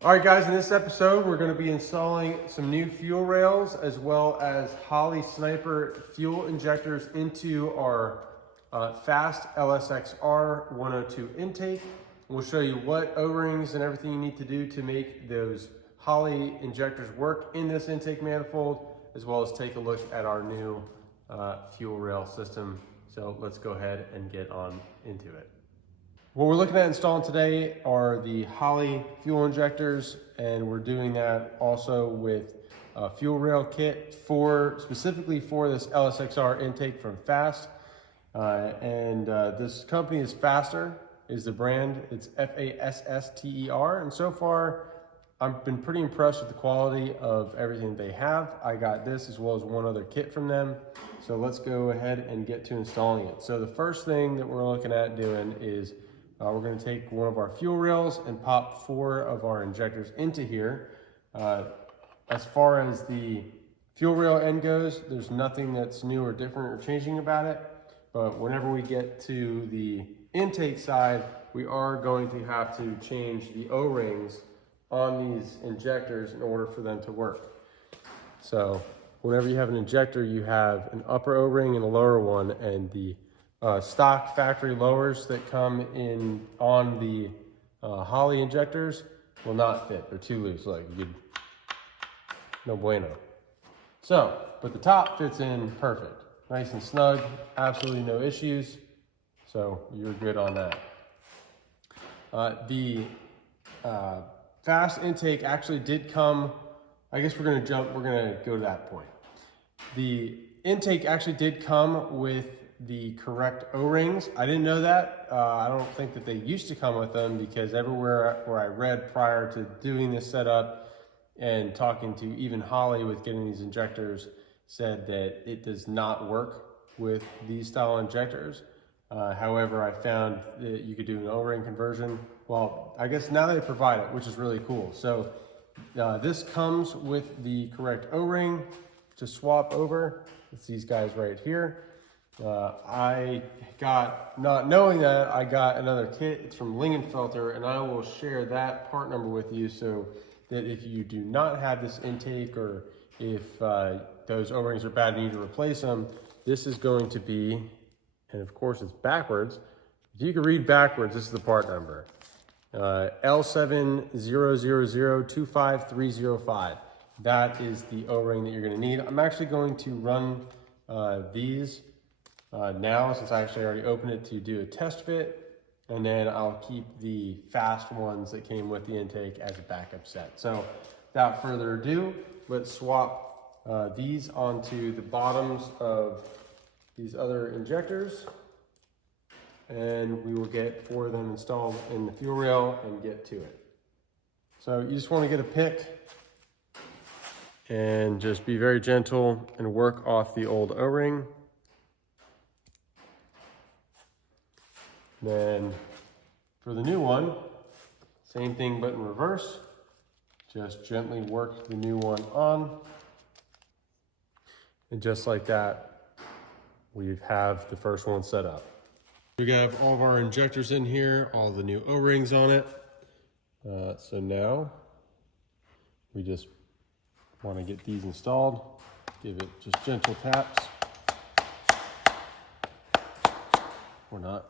All right, guys, in this episode, we're going to be installing some new fuel rails as well as Holley Sniper fuel injectors into our FAST LSXR 102 intake. We'll show you what O-rings and everything you need to do to make those Holley injectors work in this intake manifold, as well as take a look at our new fuel rail system. So let's go ahead and get on into it. What we're looking at installing today are the Holley fuel injectors, and we're doing that also with a fuel rail kit specifically for this LSXR intake from FAST. This company is FASTER, is the brand. It's FASSTER, and so far I've been pretty impressed with the quality of everything they have. I got this as well as one other kit from them. So let's go ahead and get to installing it. So the first thing that we're looking at doing is we're going to take one of our fuel rails and pop 4 of our injectors into here. As far as the fuel rail end goes, there's nothing that's new or different or changing about it. But whenever we get to the intake side, we are going to have to change the O-rings on these injectors in order for them to work. So whenever you have an injector, you have an upper O-ring and a lower one, and the stock factory lowers that come in on the Holley injectors will not fit. They're too loose, no bueno. So, but the top fits in perfect. Nice and snug, absolutely no issues. So you're good on that. The FAST intake actually did come, I guess we're gonna go to that point. The intake actually did come with the correct O-rings. I didn't know that. I don't think that they used to come with them, because everywhere where I read prior to doing this setup and talking to even Holley with getting these injectors said that it does not work with these style injectors. However, I found that you could do an ORing conversion. Well, I guess now they provide it, which is really cool. So this comes with the correct O-ring to swap over. It's these guys right here. I got, not knowing that, I got another kit. It's from Lingenfelter, and I will share that part number with you so that if you do not have this intake, or if those O-rings are bad and you need to replace them, this is going to be, and of course it's backwards. If you can read backwards, this is the part number. L700025305. That is the O-ring that you're going to need. I'm actually going to run these now, since I actually already opened it to do a test fit, and then I'll keep the FAST ones that came with the intake as a backup set. So without further ado, let's swap these onto the bottoms of these other injectors, and we will get 4 of them installed in the fuel rail and get to it. So you just want to get a pick and just be very gentle and work off the old O-ring. Then for the new one, same thing but in reverse. Just gently work the new one on. And just like that, we have the first one set up. We have all of our injectors in here, all the new O-rings on it. So now we just want to get these installed. Give it just gentle taps. Or not.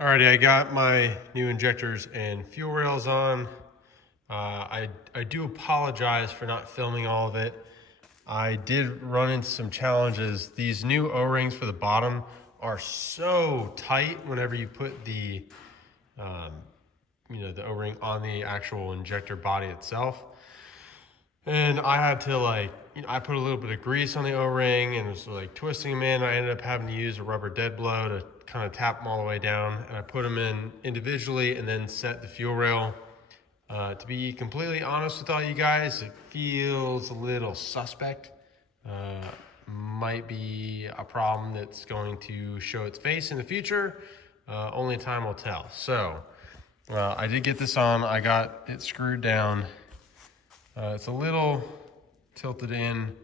Alrighty, I got my new injectors and fuel rails on. I do apologize for not filming all of it. I did run into some challenges. These new O-rings for the bottom are so tight whenever you put the the O-ring on the actual injector body itself. And I had to I put a little bit of grease on the O-ring and was twisting them in. I ended up having to use a rubber dead blow to kind of tap them all the way down. And I put them in individually and then set the fuel rail. To be completely honest with all you guys, it feels a little suspect. Might be a problem that's going to show its face in the future. Only time will tell. So I did get this on. I got it screwed down. It's a little tilted in,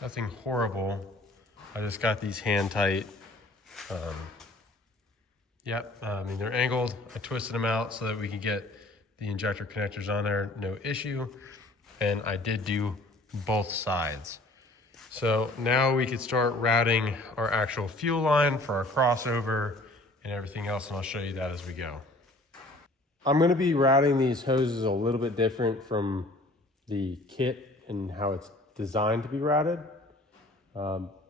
nothing horrible. I just got these hand tight. Yep, I mean, they're angled. I twisted them out so that we can get the injector connectors on there, no issue. And I did do both sides. So now we could start routing our actual fuel line for our crossover and everything else, and I'll show you that as we go. I'm gonna be routing these hoses a little bit different from the kit and how it's designed to be routed.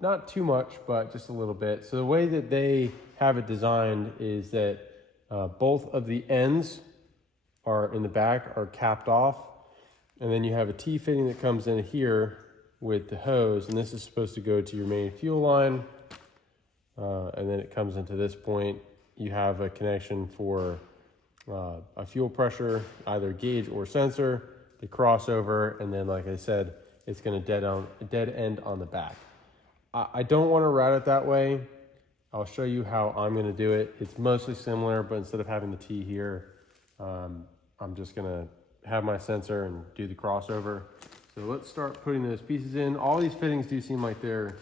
Not too much, but just a little bit. So the way that they have it designed is that both of the ends are in the back are capped off, and then you have a T-fitting that comes in here with the hose, and this is supposed to go to your main fuel line, and then it comes into this point. You have a connection for a fuel pressure, either gauge or sensor, the crossover, and then like I said, it's going to dead end on the back. I don't want to route it that way. I'll show you how I'm going to do it. It's mostly similar, but instead of having the T here, I'm just going to have my sensor and do the crossover. So let's start putting those pieces in. All these fittings do seem like they're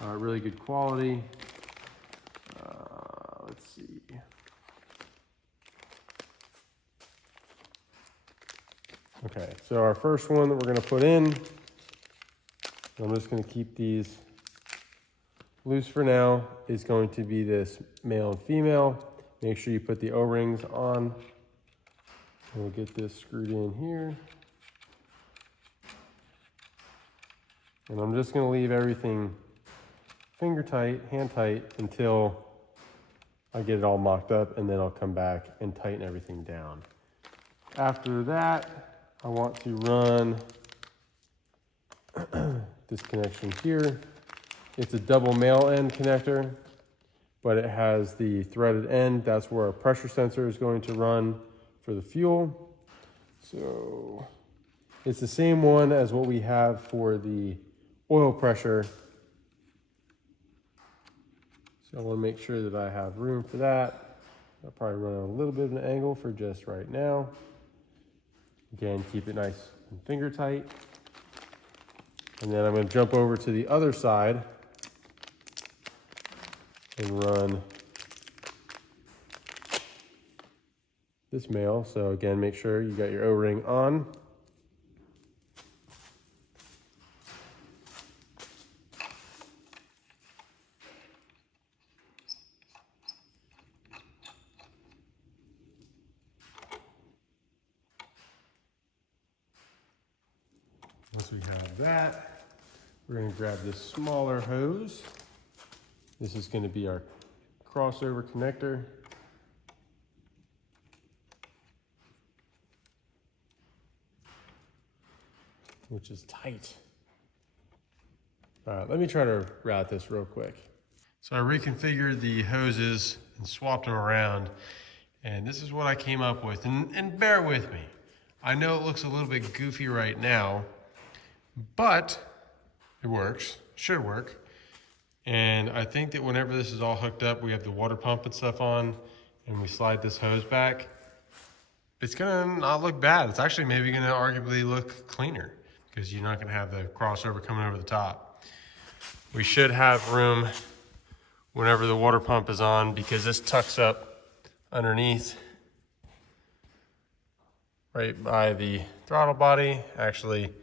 really good quality. Let's see. Okay, so our first one that we're going to put in, I'm just going to keep these loose for now, is going to be this male and female. Make sure you put the O-rings on. We'll get this screwed in here. And I'm just going to leave everything finger tight, hand tight, until I get it all mocked up, and then I'll come back and tighten everything down. After that, I want to run this connection here. It's a double male end connector, but it has the threaded end. That's where our pressure sensor is going to run for the fuel. So it's the same one as what we have for the oil pressure. So I want to make sure that I have room for that. I'll probably run a little bit of an angle for just right now. Again, keep it nice and finger tight. And then I'm going to jump over to the other side and run this male. So again, make sure you got your O-ring on. Once we have that, we're going to grab this smaller hose. This is going to be our crossover connector. Which is tight. All right, let me try to route this real quick. So I reconfigured the hoses and swapped them around, and this is what I came up with. And bear with me. I know it looks a little bit goofy right now, but it works, should work. And I think that whenever this is all hooked up, we have the water pump and stuff on, and we slide this hose back, it's gonna not look bad. It's actually maybe gonna arguably look cleaner because you're not gonna have the crossover coming over the top. We should have room whenever the water pump is on, because this tucks up underneath right by the throttle body, actually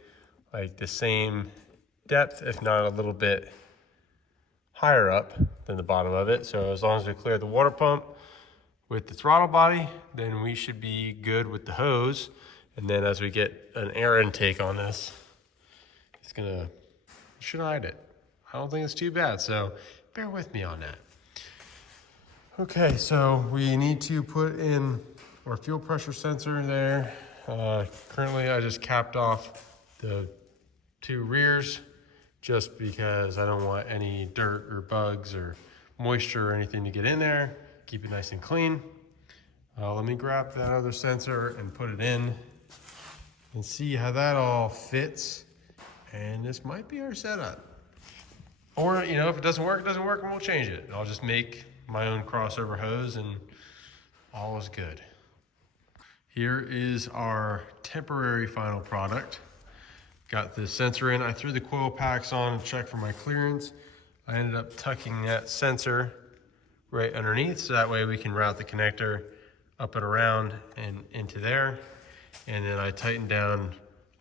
like the same depth, if not a little bit higher up than the bottom of it. So as long as we clear the water pump with the throttle body, then we should be good with the hose. And then as we get an air intake on this, should hide it. I don't think it's too bad, so bear with me on that. Okay, so we need to put in our fuel pressure sensor there. Currently I just capped off the two rears, just because I don't want any dirt or bugs or moisture or anything to get in there. Keep it nice and clean. Let me grab that other sensor and put it in and see how that all fits. And this might be our setup. Or, you know, if it doesn't work, and we'll change it. I'll just make my own crossover hose and all is good. Here is our temporary final product. Got the sensor in. I threw the coil packs on and checked for my clearance. I ended up tucking that sensor right underneath, so that way we can route the connector up and around and into there. And then I tightened down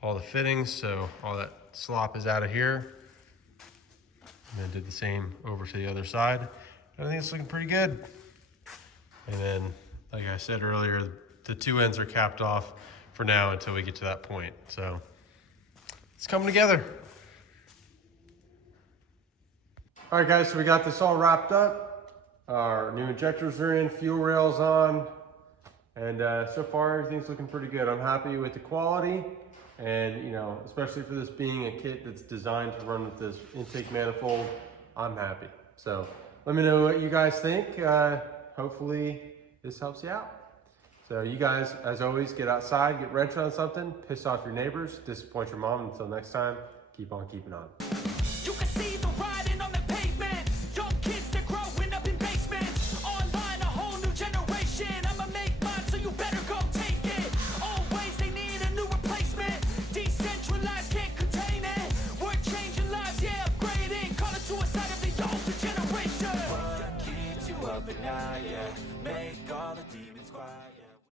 all the fittings, so all that slop is out of here. And then did the same over to the other side. I think it's looking pretty good. And then, like I said earlier, the two ends are capped off for now until we get to that point. So it's coming together. All right, guys, so we got this all wrapped up. Our new injectors are in, fuel rails on, and so far everything's looking pretty good. I'm happy with the quality, and you know, especially for this being a kit that's designed to run with this intake manifold, I'm happy. So let me know what you guys think. Hopefully this helps you out. So you guys, as always, get outside, get wrench on something, piss off your neighbors, disappoint your mom. Until next time, keep on keeping on. You can see the riding on the pavement. Young kids, they're growing up in basements. Online, a whole new generation. I'ma make mine, so you better go take it. Always, they need a new replacement. Decentralized, can't contain it. We're changing lives, yeah, upgrading. Call it suicide of the older generation. What keeps you up at night, yeah. Make all the demons quiet, yeah.